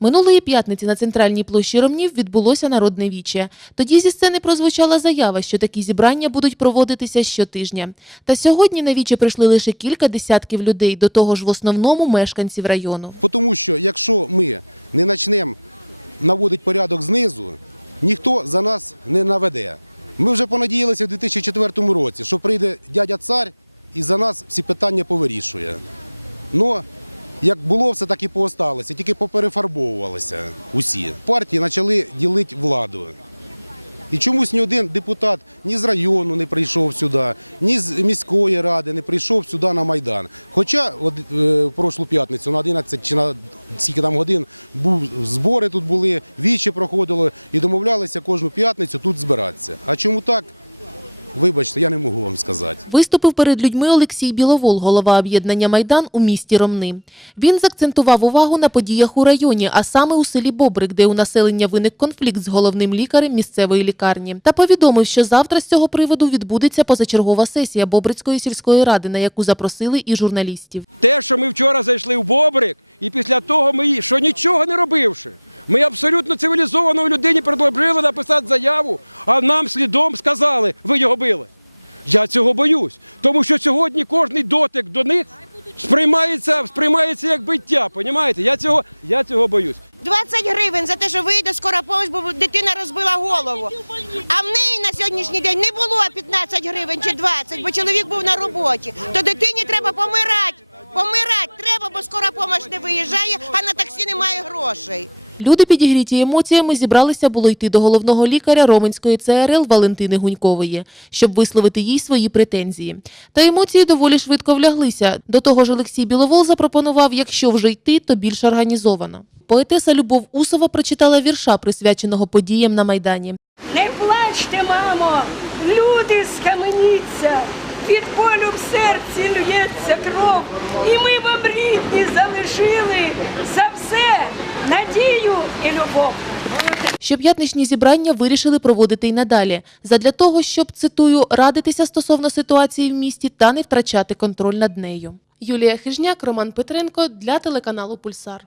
Минулої п'ятниці на центральній площі Ромнів відбулося народне віче. Тоді зі сцени прозвучала заява, що такі зібрання будуть проводитися щотижня. Та сьогодні на віче прийшли лише кілька десятків людей, до того ж в основному мешканців району. Тому що якщо ми не почнемо наводити порядок знизу, ніхто за нас не наведе. Ми вже понадіялися в 2004 році, що прийде дядя цар і за нас всі питання повирішує. Ну, як було все, так і поосталося, тільки поперефарбовувалися усі. Партії почали ділити владу. І чомусь ні один депутат ні з району не прийшов сюди, ні з міської ради не прийшов сюди на Майдан. Хоча от, е, прошлу п'ятницю на 11 чи на скільки там годин був збори тут були, вічі проходило і домовлялися кожну п'ятницю тут збиратися. А чому так? Вибачте, я не можу вам сказати. Виступив перед людьми Олексій Біловол, голова об'єднання Майдан у місті Ромни. Він закцентував увагу на подіях у районі, а саме у селі Бобрик, де у населення виник конфлікт з головним лікарем місцевої лікарні. Та повідомив, що завтра з цього приводу відбудеться позачергова сесія Бобрицької сільської ради, на яку запросили і журналістів. Те, що ми вчора зайшли в Бобрик, і після того ми, що нічого не робивши, ми абсолютно цивілізованої людині предложили написати заяву, а нам слідом сказали, ви його били. Я цього боюсь, тому що сьогодні кожний дотик до них сприймається, сприймається як биття. Понімаєте? Я цього, я цього боюсь. 20 гривень за те, що вийде скоро помощь, бо дитина розбила голову. А в неї на сьогоднішній день не було 15 гривень чи 20, бо чоловік був на роботі. То дитині треба помирати. Помирати треба, бо скоро помощь не виїжджає, а на таксі немає грошей. Люди, підігріті емоціями, зібралися було йти до головного лікаря Роменської ЦРЛ Валентини Гунькової, щоб висловити їй свої претензії. Та емоції доволі швидко вляглися. До того ж, Олексій Біловол запропонував, якщо вже йти, то більш організовано. Поетеса Любов Усова прочитала вірша, присвяченого подіям на Майдані. Не плачте, мамо, люди скаменіться, від болю в серці лється кров, і ми вам рідні залишили і любов. Щоп'ятничні зібрання вирішили проводити й надалі, задля того, щоб, цитую, радитися стосовно ситуації в місті та не втрачати контроль над нею. Юлія Хижняк, Роман Петренко для телеканалу Пульсар.